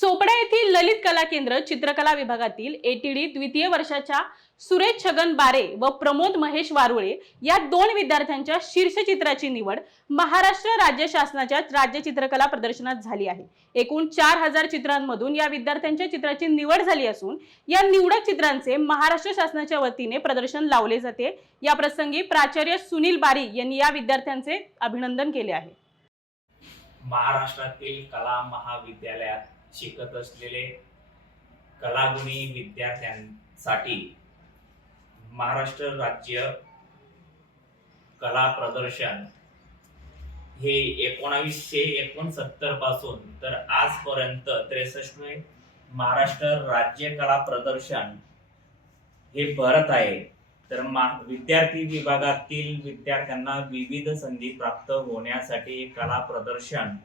चोपडा येथील ललित कला केंद्र चित्रकला विभागातील एटीडी द्वितीय वर्षाच्या सुरेश छगन बारे व प्रमोद महेश वारुळे या दोन विद्यार्थ्यांच्या शीर्षचित्राची निवड महाराष्ट्र राज्य शासनाच्या राज्य चित्रकला प्रदर्शनात झाली आहे। एकूण 4000 चित्रांमधून या विद्यार्थ्यांच्या चित्राची निवड झाली असून या निवडक चित्रांचे महाराष्ट्र शासनाच्या वतीने प्रदर्शन लावले जाते। या प्रसंगी प्राचार्य सुनील बारी यांनी या विद्यार्थ्यांचे अभिनंदन केले आहे। महाराष्ट्रातील कला महाविद्यालयात शिकत असलेले कलागुणी विद्यार्थ्यांसाठी महाराष्ट्र राज्य कला प्रदर्शन हे 1969 पासून तर आजपर्यंत 63वे महाराष्ट्र राज्य कला प्रदर्शन हे भरत आहे। तर विद्यार्थी विभागातील विद्यार्थ्यांना विविध संधी प्राप्त होण्यासाठी कला प्रदर्शन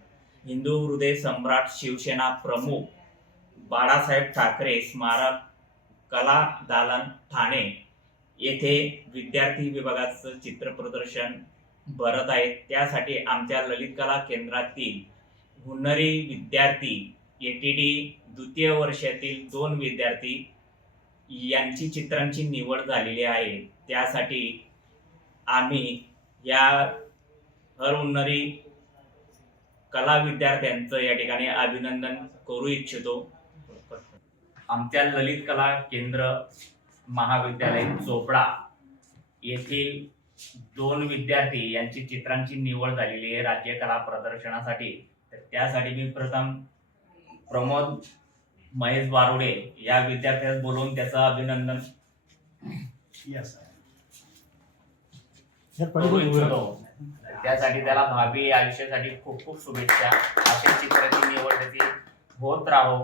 हिंदू हृदय सम्राट शिवसेना प्रमुख बाळासाहेब ठाकरे स्मारक कला दालन ठाणे येथे विद्यार्थी विभागाचं चित्र प्रदर्शन भरत आहे। त्यासाठी आमच्या ललित कला केंद्रातील हुन्नरी विद्यार्थी एटीडी द्वितीय वर्षातील 2 विद्यार्थी यांची चित्रांची निवड झालेली आहे। त्यासाठी आम्ही या हुन्नरी कला विद्यार्थ्यांचं या ठिकाणी अभिनंदन करू इच्छितो। आमच्या ललित कला केंद्र महाविद्यालय चोपडा येथील 2 विद्यार्थी यांची चित्रांची निवड झालेली आहे राज्य कला प्रदर्शनासाठी। तर त्यासाठी मी प्रथम प्रमोद महेश वारुळे या विद्यार्थ्यास बोलवून त्याचं अभिनंदन करू इच्छितो। त्यासाठी त्याला भावी आयुष्यासाठी खूप खूप शुभेच्छा। अशा चित्राची निवड त्याची होत राहो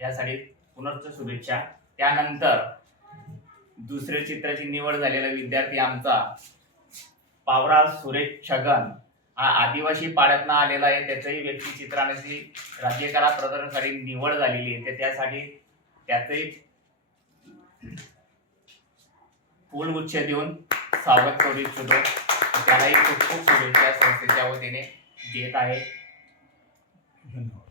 यासाठी पुनश्च शुभेच्छा। त्यानंतर दुसऱ्या चित्राची निवड झालेला विद्यार्थी आमचा पावरा सुरेश छगन हा आदिवासी पाड्यातनं आलेला आहे। त्याचंही व्यक्तिचित्राची राज्य कला प्रदर्शनासाठी निवड झालेली आहे। त्यासाठी त्याचंही फुलगुच्छ देऊन स्वागत करू इच्छितो। त्यालाही खूप खूप शुभेच्छा संस्थेच्या वतीने देत आहे। धन्यवाद।